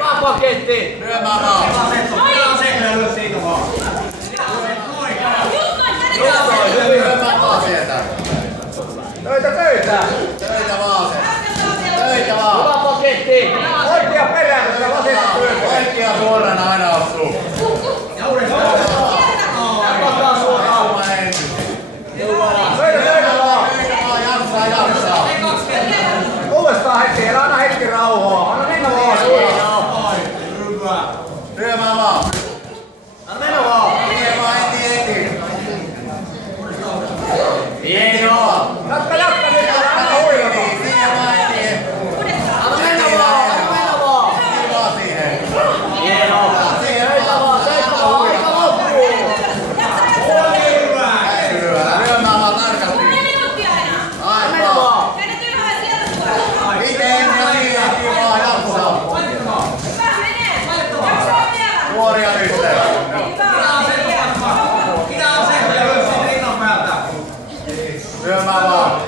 Vaan paketti! Lyömään vaan! Lyömään vaan sieltä! Töitä! Töitä vaan se! Töitä vaan! Hyvä paketti! Oikea perään, koska vasenta työtä! Oikea suorana aina osuu! Katsotaan suoraan! Töitä vaan! Jaksaa! Uudestaan hetki, elä aina hetki rauhaa. Anna mennä vaan suoraan. Lyömään vaan! Anna mennä vaan. Lyö vaan heti! Hienoa. Jatka nyt, anna huilata. Lyö vaan heti! Anna mennä vaan. Lyö vaan siihen! Hienoa. Töitä vaan, aika loppuu. Lyömään vaan tarkasti! Anna mennä vaan. Miten ja siihenkin vaan jaksaa! Nuoria yhteen! Lyömään vaan!